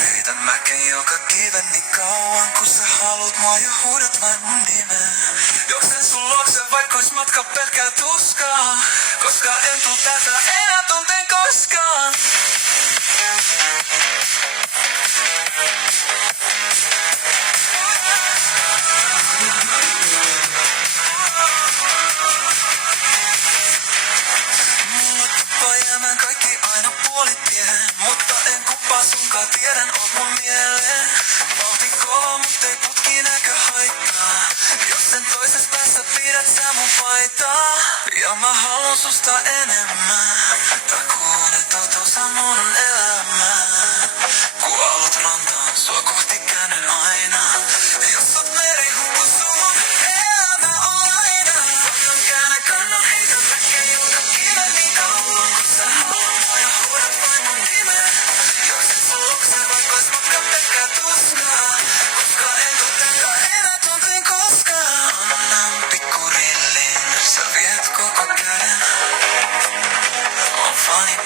Heitän mäken joka kiven niin kauan, kun sä haluut mua ja huudat vain mun nimeä. Juoksen sun luokse, vaikka ois matka pelkkää tuskaa. Koska en tuu täältä enää tunteen koskaan. Mulla tuppaa jäämään kaikki aina puolitiehen. Mutta en kuppaa sunkaan, tiedän oot mun mieleen. Vauhti kova, mut ei putki näkö haittaa. Jos sen toisessa päässä pidät sä mun paitaa. Ja mä haluun susta enemmän. Takuun, et oot osa mun elämää. Kun aallot rantaan, sua kohti käännyn aina. Jos oot merihuku, sun elämä on aina. Kannan käännä, kannan heitä mäkeen joka kiven niin kauan. Kun sä haluat mua ja huudat vain mun nimeä. Juoksen sun luokse, vaikka ois matka pelkkää tuskaa. Koska en tuu täältä enää tunteen koskaan. Annan pikku rillin, sä viet koko käden. On fani